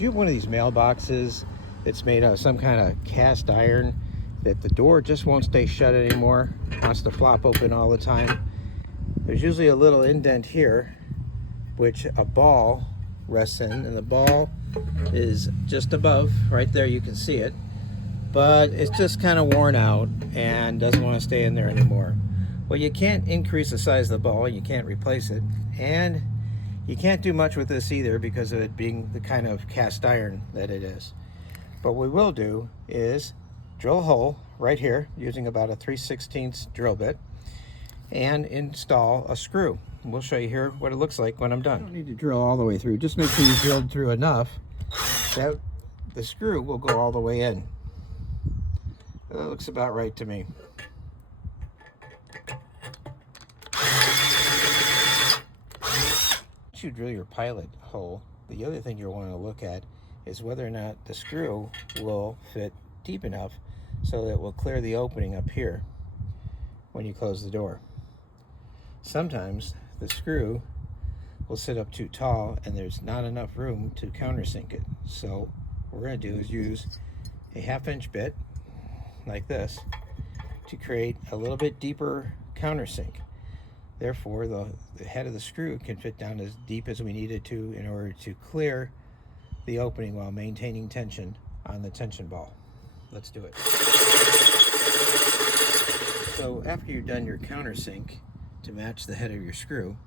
Do you have one of these mailboxes that's made out of some kind of cast iron that the door just won't stay shut anymore, wants to flop open all the time? There's usually a little indent here which a ball rests in, and the ball is just above, right there, you can see it, but it's just kind of worn out and doesn't want to stay in there anymore. Well, you can't increase the size of the ball, you can't replace it, and you can't do much with this either because of it being the kind of cast iron that it is. But what we will do is drill a hole right here using about a 3/16 drill bit and install a screw. We'll show you here what it looks like when I'm done. You don't need to drill all the way through. Just make sure you drilled through enough that the screw will go all the way in. That looks about right to me. Once you drill your pilot hole, the other thing you'll want to look at is whether or not the screw will fit deep enough so that it will clear the opening up here when you close the door. Sometimes the screw will sit up too tall and there's not enough room to countersink it. So what we're going to do is use a 1/2" bit like this to create a little bit deeper countersink. Therefore, the head of the screw can fit down as deep as we need it to in order to clear the opening while maintaining tension on the tension ball. Let's do it. So after you've done your countersink to match the head of your screw,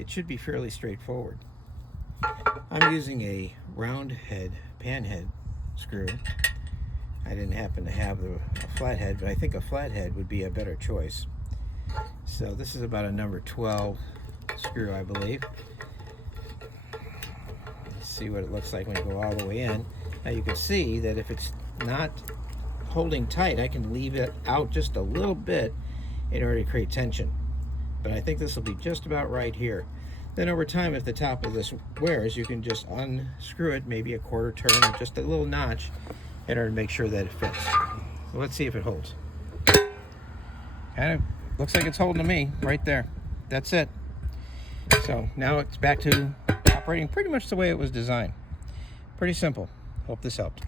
it should be fairly straightforward. I'm using a round head, pan head screw. I didn't happen to have a flat head, but I think a flat head would be a better choice. So this is about a number 12 screw, I believe. Let's see what it looks like when you go all the way in. Now you can see that if it's not holding tight, I can leave it out just a little bit in order to create tension. But I think this will be just about right here. Then over time, if the top of this wears, you can just unscrew it, maybe a 1/4 turn, or just a little notch in order to make sure that it fits. So let's see if it holds. Kind of looks like it's holding to me right there. That's it. So now it's back to operating pretty much the way it was designed. Pretty simple. Hope this helped.